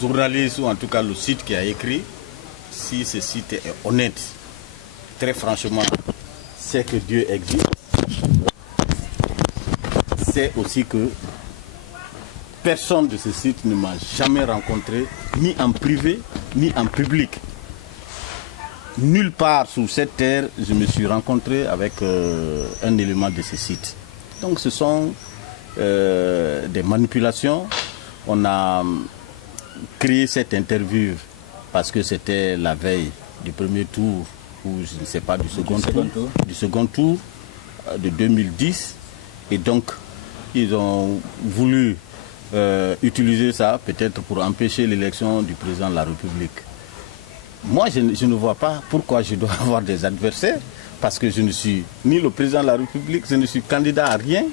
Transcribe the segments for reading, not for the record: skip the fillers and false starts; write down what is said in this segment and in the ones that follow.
journaliste ou en tout cas le site qui a écrit, si ce site est honnête, très franchement, c'est que Dieu existe. C'est aussi que personne de ce site ne m'a jamais rencontré, ni en privé, ni en public. Nulle part sur cette terre, je me suis rencontré avec un élément de ce site. Donc ce sont des manipulations. On a créé cette interview parce que c'était la veille du premier tour, ou je ne sais pas, du second tour de 2010. Et donc, ils ont voulu utiliser ça peut-être pour empêcher l'élection du président de la République. Moi, je ne vois pas pourquoi je dois avoir des adversaires, parce que je ne suis ni le président de la République, je ne suis candidat à rien,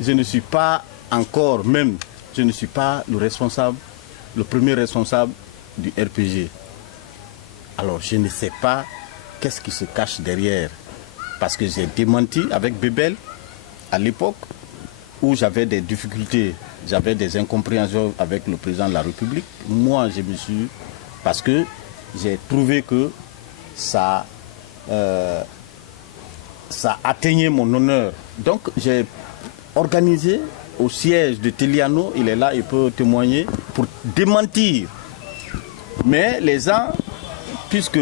je ne suis pas encore même, je ne suis pas le premier responsable du RPG. Alors, je ne sais pas qu'est-ce qui se cache derrière, parce que j'ai démenti avec Bébel à l'époque où j'avais des difficultés, j'avais des incompréhensions avec le président de la République. Moi, je me suis... Parce que j'ai trouvé que ça atteignait mon honneur. Donc, j'ai organisé au siège de Teliano, il est là, il peut témoigner, pour démentir. Mais les gens, puisque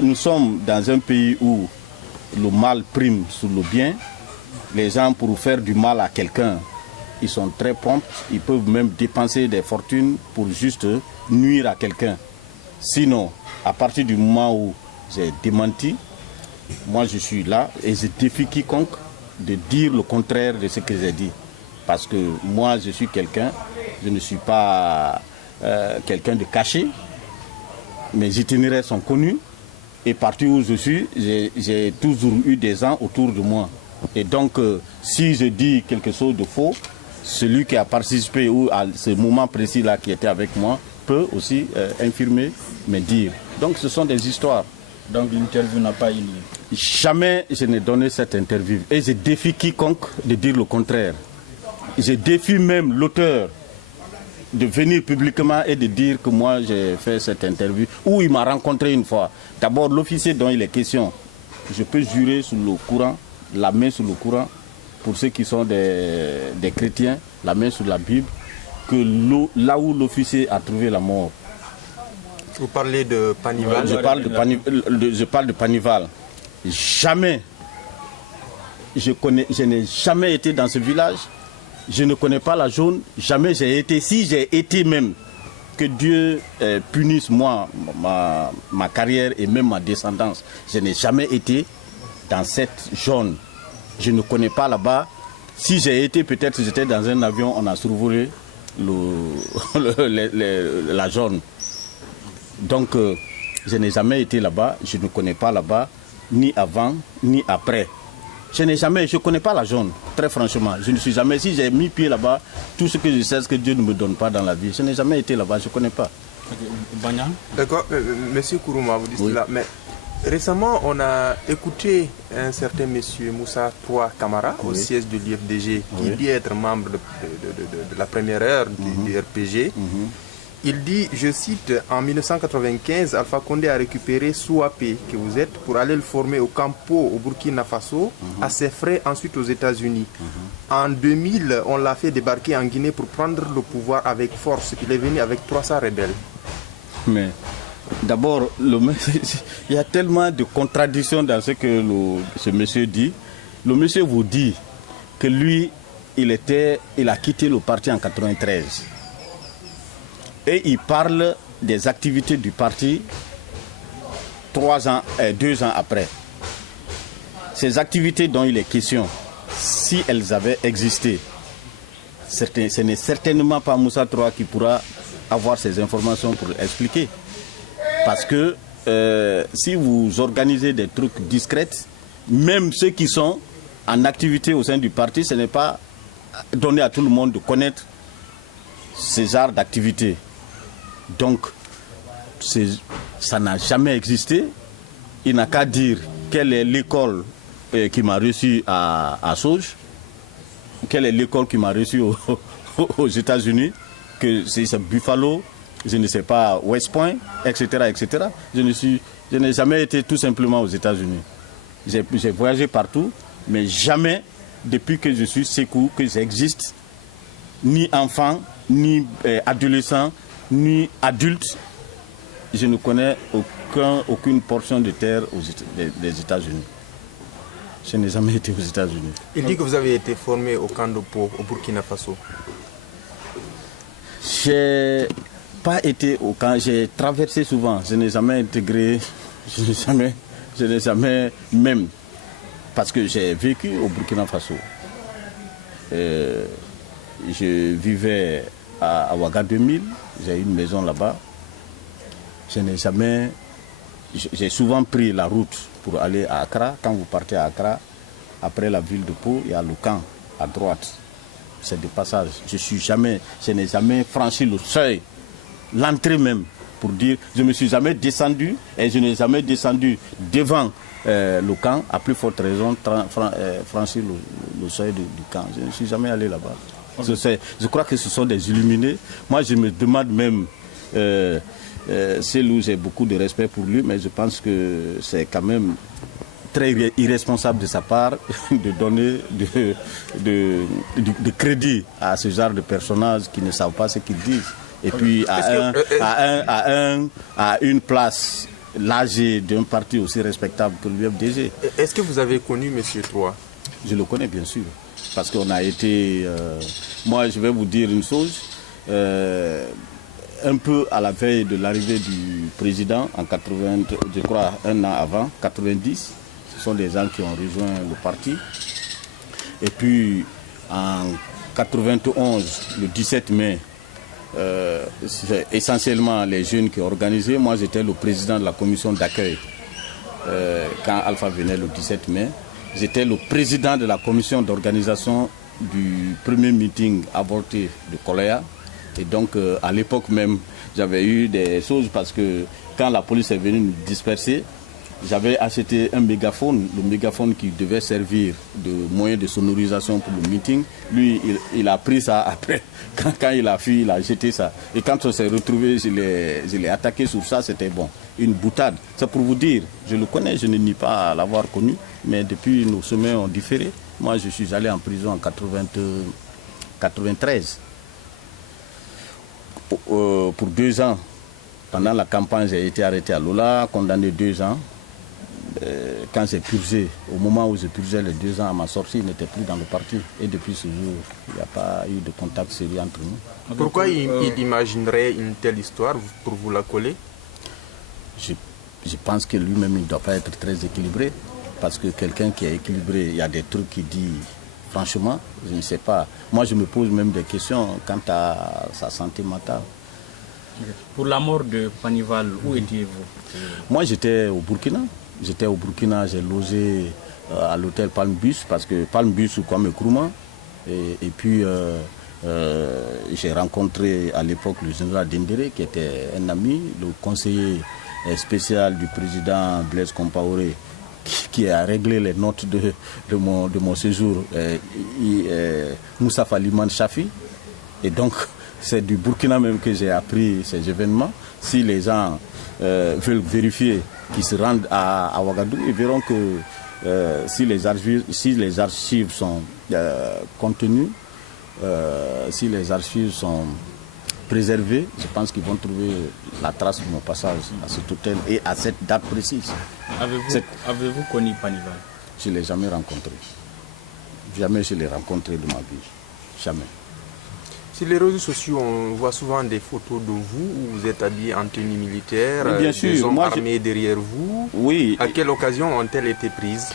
nous sommes dans un pays où le mal prime sur le bien, les gens, pour faire du mal à quelqu'un, ils sont très prompts, ils peuvent même dépenser des fortunes pour juste nuire à quelqu'un. Sinon, à partir du moment où j'ai démenti, moi je suis là et je défie quiconque de dire le contraire de ce que j'ai dit. Parce que moi je suis quelqu'un, je ne suis pas quelqu'un de caché, mes itinéraires sont connus et partout où je suis, j'ai toujours eu des gens autour de moi. Et donc, si je dis quelque chose de faux, celui qui a participé ou à ce moment précis-là qui était avec moi peut aussi infirmer, me dire. Donc, ce sont des histoires. Donc, l'interview n'a pas eu lieu. Jamais je n'ai donné cette interview. Et je défie quiconque de dire le contraire. Je défie même l'auteur de venir publiquement et de dire que moi j'ai fait cette interview, ou il m'a rencontré une fois. D'abord, l'officier dont il est question, je peux jurer sur le Coran, la main sur le Coran, pour ceux qui sont des chrétiens, la main sur la Bible, que là où l'officier a trouvé la mort. Vous parlez de Panival? Je parle de Panival. Jamais, je n'ai jamais été dans ce village, je ne connais pas la zone, jamais j'ai été, si j'ai été même, que Dieu punisse moi, ma carrière et même ma descendance, je n'ai jamais été dans cette zone. Je ne connais pas là-bas. Si j'ai été, peut-être j'étais dans un avion, on a survolé la zone. Donc, je n'ai jamais été là-bas, je ne connais pas là-bas, ni avant, ni après. Je ne connais pas la zone, très franchement. Je ne suis jamais, si j'ai mis pied là-bas, tout ce que je sais, c'est que Dieu ne me donne pas dans la vie. Je n'ai jamais été là-bas, je ne connais pas. D'accord, monsieur Kourouma, vous dites cela, mais récemment, on a écouté un certain monsieur Moussa Troa Kamara au siège de l'IFDG, qui dit être membre de la première heure du RPG. Il dit, je cite, en 1995, Alpha Condé a récupéré Souapé, que vous êtes, pour aller le former au Campo, au Burkina Faso, à ses frais, ensuite aux États-Unis. En 2000, on l'a fait débarquer en Guinée pour prendre le pouvoir avec force. Il est venu avec 300 rebelles. Mais d'abord, il y a tellement de contradictions dans ce que ce monsieur dit. Le monsieur vous dit que lui, il a quitté le parti en 1993. Et il parle des activités du parti 2 ans après. Ces activités dont il est question, si elles avaient existé, ce n'est certainement pas Moussa Troa qui pourra avoir ces informations pour expliquer. Parce que si vous organisez des trucs discrets, même ceux qui sont en activité au sein du parti, ce n'est pas donné à tout le monde de connaître ces genres d'activités. Donc, ça n'a jamais existé. Il n'a qu'à dire quelle est l'école qui m'a reçu à Sauge, quelle est l'école qui m'a reçu aux États-Unis, que c'est Buffalo, je ne sais pas, West Point, etc., etc. Je n'ai jamais été tout simplement aux États-Unis. J'ai voyagé partout, mais jamais, depuis que je suis Sékou, que j'existe, ni enfant, ni adolescent, ni adulte, je ne connais aucune portion de terre des États-Unis. Je n'ai jamais été aux États-Unis. Il dit que vous avez été formé au camp de Pau, au Burkina Faso. J'ai pas été au camp, j'ai traversé souvent. Je n'ai jamais intégré, je n'ai jamais même, parce que j'ai vécu au Burkina Faso. Je vivais à Ouaga 2000, j'ai une maison là-bas. J'ai souvent pris la route pour aller à Accra. Quand vous partez à Accra, après la ville de Pau, il y a le camp à droite. C'est de passage. Je n'ai jamais franchi le seuil, l'entrée même, pour dire, je ne me suis jamais descendu et je n'ai jamais descendu devant le camp, à plus forte raison, franchir le seuil du camp. Je ne suis jamais allé là-bas. Je crois que ce sont des illuminés. Moi, je me demande même, c'est où j'ai beaucoup de respect pour lui, mais je pense que c'est quand même très irresponsable de sa part de donner de crédit à ce genre de personnages qui ne savent pas ce qu'ils disent. Et puis à une place l'âge d'un parti aussi respectable que l'UFDG. Est-ce que vous avez connu M. Troy? Je le connais bien sûr, parce qu'on a été... moi, je vais vous dire une chose, un peu à la veille de l'arrivée du président, en 80, je crois un an avant, 90, ce sont des gens qui ont rejoint le parti. Et puis en 91, le 17 mai, c'est essentiellement les jeunes qui ont organisé. Moi, j'étais le président de la commission d'accueil quand Alpha venait le 17 mai. J'étais le président de la commission d'organisation du premier meeting avorté de Koléa. Et donc, à l'époque même, j'avais eu des choses parce que quand la police est venue nous disperser, j'avais acheté un mégaphone, le mégaphone qui devait servir de moyen de sonorisation pour le meeting. Lui, il a pris ça après. Quand il a fui, il a jeté ça. Et quand on s'est retrouvé, je l'ai attaqué sur ça, c'était bon. Une boutade. C'est pour vous dire, je le connais, je ne nie pas l'avoir connu, mais depuis nos chemins ont différé. Moi, je suis allé en prison en 93. Pour 2 ans. Pendant la campagne, j'ai été arrêté à Lola, condamné 2 ans. Quand j'ai purgé, au moment où j'ai purgé les 2 ans à ma sortie, il n'était plus dans le parti. Et depuis ce jour, il n'y a pas eu de contact sérieux entre nous. Pourquoi il imaginerait une telle histoire pour vous la coller? Je pense que lui-même, il ne doit pas être très équilibré. Parce que quelqu'un qui est équilibré, il y a des trucs qu'il dit, franchement, je ne sais pas. Moi, je me pose même des questions quant à sa santé mentale. Pour la mort de Panival, où étiez-vous? Moi, j'étais au Burkina. J'ai logé à l'hôtel Palm Bus, parce que Palm Bus ou Kwame Nkrumah. Et puis, j'ai rencontré à l'époque le général Dendéré, qui était un ami, le conseiller spécial du président Blaise Compaoré, qui a réglé les notes de mon séjour, Moussa Faliman Chafi. Et donc, c'est du Burkina même que j'ai appris ces événements. Si les gens veulent vérifier, qu'ils se rendent à Ouagadougou, ils verront que si les archives sont contenues, si les archives sont préservées, je pense qu'ils vont trouver la trace de mon passage à cet hôtel et à cette date précise. Avez-vous connu Panival? Je ne l'ai jamais rencontré. Jamais je l'ai rencontré de ma vie. Jamais. Sur les réseaux sociaux, on voit souvent des photos de vous où vous êtes habillé en tenue militaire, bien sûr, des hommes armés derrière vous. Oui. À quelle occasion ont-elles été prises?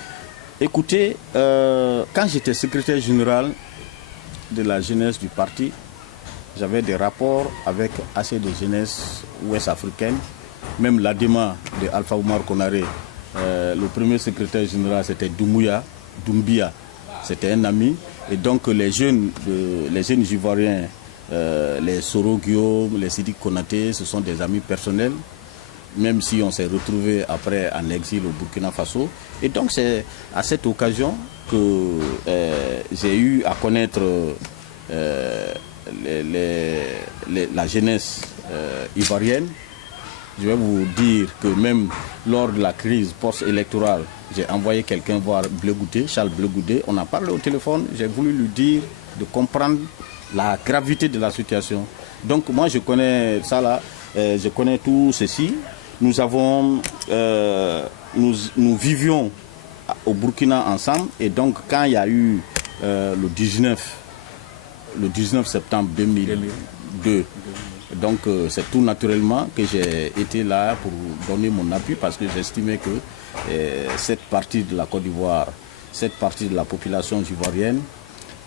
Écoutez, quand j'étais secrétaire général de la jeunesse du parti, j'avais des rapports avec assez de jeunesse ouest-africaine, même l'ADEMA de Alpha Oumar Konaré. Le premier secrétaire général, c'était Doumbia, c'était un ami. Et donc les jeunes Ivoiriens, les Soro Guillaume, les Sidi Konaté, ce sont des amis personnels, même si on s'est retrouvés après en exil au Burkina Faso. Et donc c'est à cette occasion que j'ai eu à connaître la jeunesse ivoirienne. Je vais vous dire que même lors de la crise post-électorale, j'ai envoyé quelqu'un voir Bleu Goudé, Charles Bleu Goudé. On a parlé au téléphone, j'ai voulu lui dire de comprendre la gravité de la situation. Donc moi je connais ça là, je connais tout ceci. Nous vivions au Burkina ensemble et donc quand il y a eu le 19 septembre 2002, donc c'est tout naturellement que j'ai été là pour donner mon appui parce que j'estimais que cette partie de la Côte d'Ivoire, cette partie de la population ivoirienne,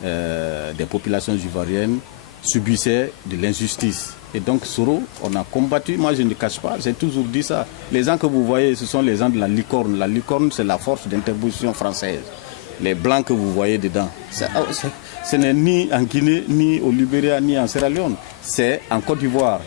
des populations ivoiriennes subissaient de l'injustice. Et donc Soro, on a combattu, moi je ne cache pas, j'ai toujours dit ça. Les gens que vous voyez, ce sont les gens de la licorne. La licorne, c'est la force d'interposition française. Les blancs que vous voyez dedans, ce n'est ni en Guinée, ni au Libéria, ni en Sierra Leone. C'est en Côte d'Ivoire.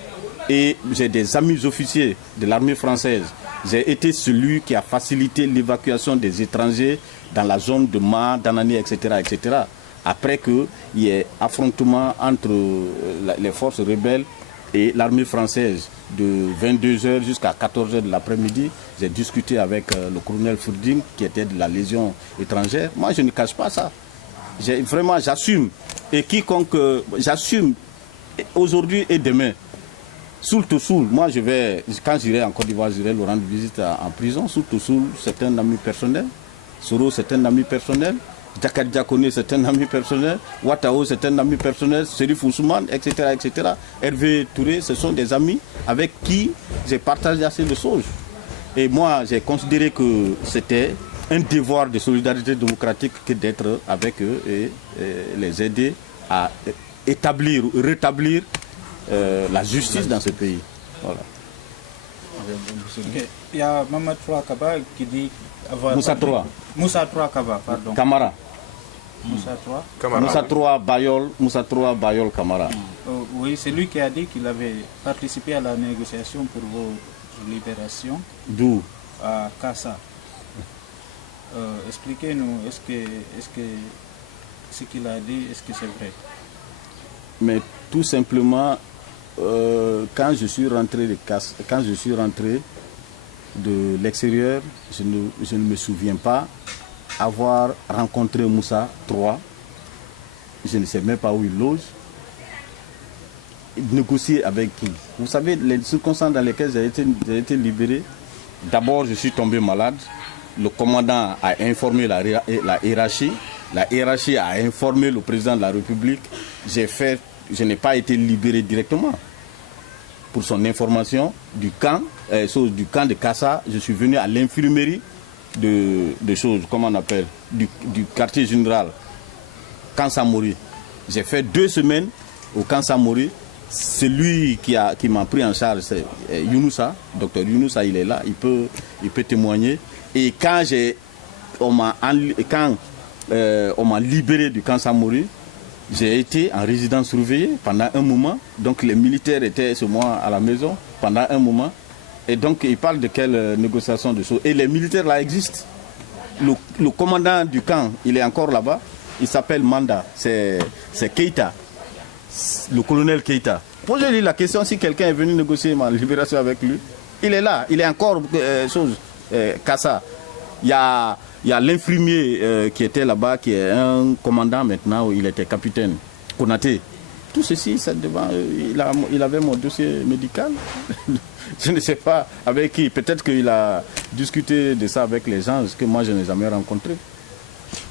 Et j'ai des amis officiers de l'armée française. J'ai été celui qui a facilité l'évacuation des étrangers dans la zone de Ma, d'Anani, etc., etc. Après qu'il y ait affrontement entre les forces rebelles et l'armée française de 22h jusqu'à 14h de l'après-midi, j'ai discuté avec le colonel Furding qui était de la Légion étrangère. Moi, je ne cache pas ça. Vraiment, j'assume. Et quiconque, j'assume aujourd'hui et demain. Soul to Soul, moi, quand j'irai en Côte d'Ivoire, j'irai le rendre visite en prison. Soul to Soul, c'est un ami personnel. Soro, c'est un ami personnel. Dakar Diakone, c'est un ami personnel. Ouattao, c'est un ami personnel. Serif Ousmane, etc., etc. Hervé Touré, ce sont des amis avec qui j'ai partagé assez de choses. Et moi, j'ai considéré que c'était un devoir de solidarité démocratique que d'être avec eux et les aider à rétablir la justice dans ce pays. Voilà. Il y a Mamadou Kaba qui dit avoir... Moussa Troa Kaba, pardon. Camara. Moussa Troa Bayol Camara. Oui, c'est lui qui a dit qu'il avait participé à la négociation pour vos libérations. D'où? À Kassa. Expliquez-nous, est-ce que ce qu'il a dit, est-ce que c'est vrai? Mais tout simplement, quand je suis rentré de l'extérieur, je ne me souviens pas avoir rencontré Moussa Troa. Je ne sais même pas où il loge. Négocier avec qui? Vous savez, les circonstances dans lesquelles j'ai été libéré, d'abord je suis tombé malade. Le commandant a informé la hiérarchie. La hiérarchie a informé le président de la République. Je n'ai pas été libéré directement. Pour son information, du camp de Kassa, je suis venu à l'infirmerie de choses, comment on appelle, du quartier général, Camp Samori. J'ai fait 2 semaines au Camp Samori. Celui qui m'a pris en charge, c'est Younoussa, docteur Younoussa, il est là, il peut témoigner. Et quand on m'a libéré du Camp Samori, j'ai été en résidence surveillée pendant un moment. Donc les militaires étaient sur moi à la maison pendant un moment. Et donc ils parlent de quelle négociation de choses. Et les militaires là existent. Le commandant du camp, il est encore là-bas. Il s'appelle Manda. C'est Keïta. Le colonel Keïta. Posez-lui la question si quelqu'un est venu négocier ma libération avec lui. Il est là. Il est encore Kassa. Il y a l'infirmier qui était là-bas, qui est un commandant maintenant, où il était capitaine, Konaté. Tout ceci, il avait mon dossier médical. Je ne sais pas avec qui. Peut-être qu'il a discuté de ça avec les gens, que moi je n'ai jamais rencontré.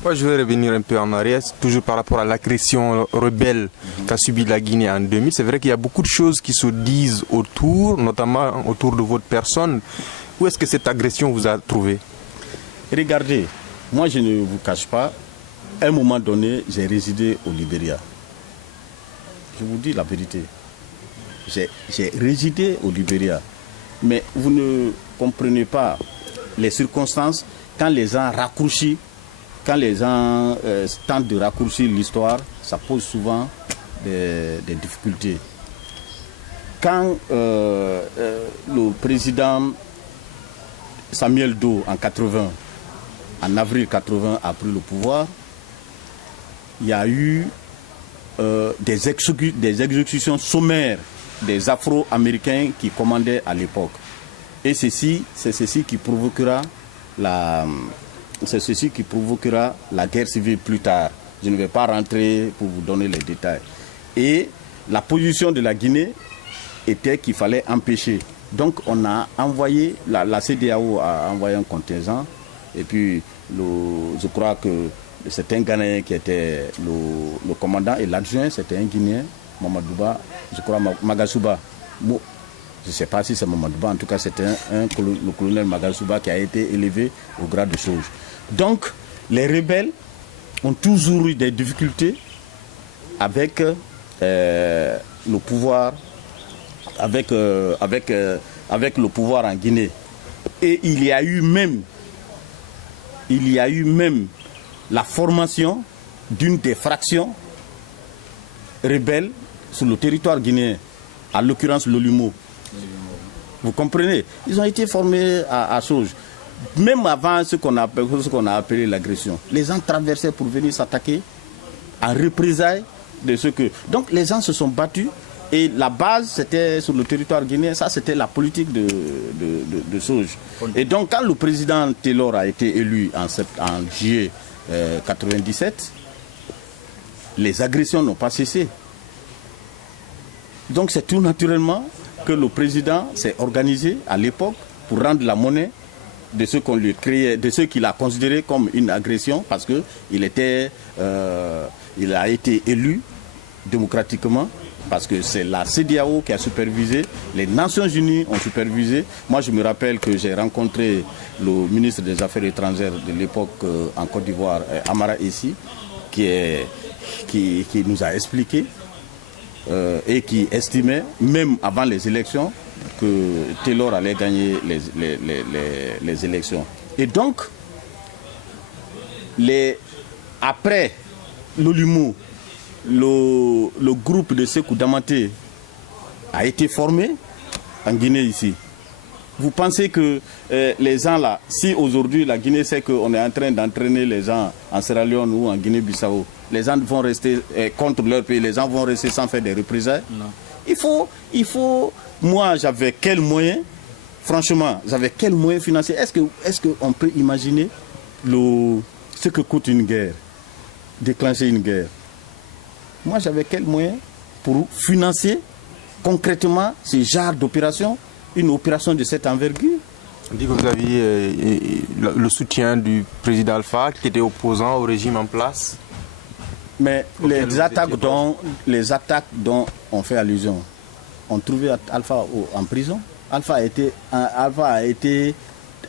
Moi, je vais revenir un peu en arrière, toujours par rapport à l'agression rebelle qu'a subie la Guinée en 2000. C'est vrai qu'il y a beaucoup de choses qui se disent autour, notamment autour de votre personne. Où est-ce que cette agression vous a trouvé? Regardez, moi je ne vous cache pas, à un moment donné, j'ai résidé au Libéria. Je vous dis la vérité. J'ai résidé au Libéria. Mais vous ne comprenez pas les circonstances quand les gens raccourcissent, quand les gens tentent de raccourcir l'histoire, ça pose souvent des difficultés. Quand le président Samuel Doe en avril 80 a pris le pouvoir, il y a eu des exécutions sommaires des Afro-Américains qui commandaient à l'époque. Et c'est ceci qui provoquera la guerre civile plus tard. Je ne vais pas rentrer pour vous donner les détails. Et la position de la Guinée était qu'il fallait empêcher. Donc on a envoyé, la CEDEAO a envoyé un contingent, et puis je crois que c'était un Ghanéen qui était le commandant, et l'adjoint c'était un Guinéen, Mamadouba, je crois Magasuba. Bon, je ne sais pas si c'est Mamadouba, en tout cas c'était le colonel Magasuba qui a été élevé au grade de Sauge. Donc les rebelles ont toujours eu des difficultés avec le pouvoir, avec le pouvoir en Guinée. Et il y a eu même la formation d'une des fractions rebelles sur le territoire guinéen, à l'occurrence l'Olumo. Vous comprenez? Ils ont été formés à Sauge. Même avant ce qu'on a appelé l'agression. Les gens traversaient pour venir s'attaquer en représailles de ce que... Donc les gens se sont battus et la base c'était sur le territoire guinéen. Ça c'était la politique de Sauge. Et donc quand le président Taylor a été élu en juillet 1997, les agressions n'ont pas cessé. Donc c'est tout naturellement que le président s'est organisé à l'époque pour rendre la monnaie de ce qu'on lui créait, de ce qu'il a considéré comme une agression, parce que il a été élu démocratiquement, parce que c'est la CEDEAO qui a supervisé, les Nations Unies ont supervisé. Moi je me rappelle que j'ai rencontré le ministre des Affaires étrangères de l'époque en Côte d'Ivoire, Amara Essi, qui nous a expliqué et qui estimait, même avant les élections, que Taylor allait gagner les élections. Et donc, après l'Olumo, le groupe de Sékou Damanté a été formé en Guinée ici. Vous pensez que les gens là, si aujourd'hui la Guinée sait qu'on est en train d'entraîner les gens en Sierra Leone ou en Guinée-Bissau, les gens vont rester contre leur pays, les gens vont rester sans faire des représailles? Non. Il faut, moi j'avais quel moyen, franchement, j'avais quel moyen financier? Est-ce qu'on peut imaginer ce que coûte une guerre, déclencher une guerre? Moi j'avais quel moyen pour financer concrètement ce genre d'opération, une opération de cette envergure? On dit que vous aviez le soutien du président Alpha qui était opposant au régime en place. Mais les attaques dont on fait allusion, ont trouvé Alpha en prison. Alpha a été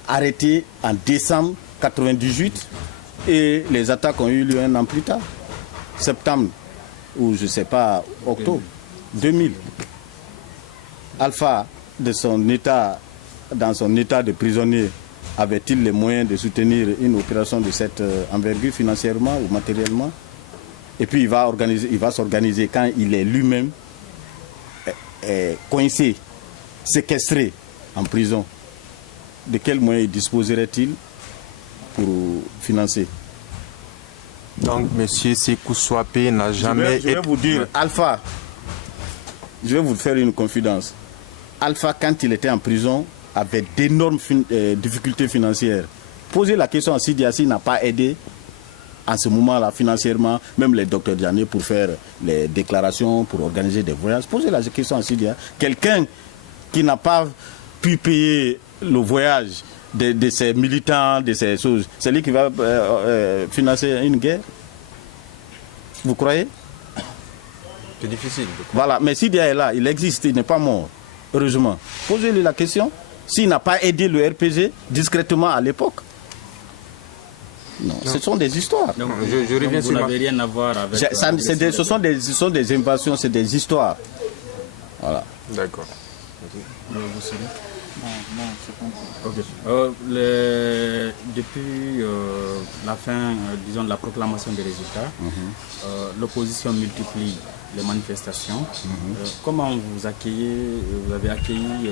arrêté en décembre 1998 et les attaques ont eu lieu un an plus tard, septembre ou je ne sais pas, octobre 2000. Alpha, dans son état de prisonnier, avait-il les moyens de soutenir une opération de cette envergure financièrement ou matériellement? Et puis il va s'organiser quand il est lui-même coincé, séquestré en prison. De quels moyens disposerait-il pour financer? Donc M. Sékou Souapé n'a jamais... Je vais vous dire, Alpha, je vais vous faire une confidence. Alpha, quand il était en prison, avait d'énormes difficultés financières. Posez la question à Sidi Assi, n'a pas aidé en ce moment-là financièrement, même les docteurs Diané pour faire les déclarations, pour organiser des voyages. Posez la question à Sidi. Quelqu'un qui n'a pas pu payer le voyage de ses militants, de ces choses, c'est lui qui va financer une guerre? Vous croyez? C'est difficile. Voilà, mais Sidi est là, il existe, il n'est pas mort, heureusement. Posez-lui la question. S'il n'a pas aidé le RPG discrètement à l'époque. Non, ce sont des histoires. Donc, je reviens sur vous n'avez rien à voir avec... Ce sont des invasions, c'est des histoires. Voilà. D'accord. Depuis la fin, disons, de la proclamation des résultats, l'opposition multiplie les manifestations. Comment vous avez accueilli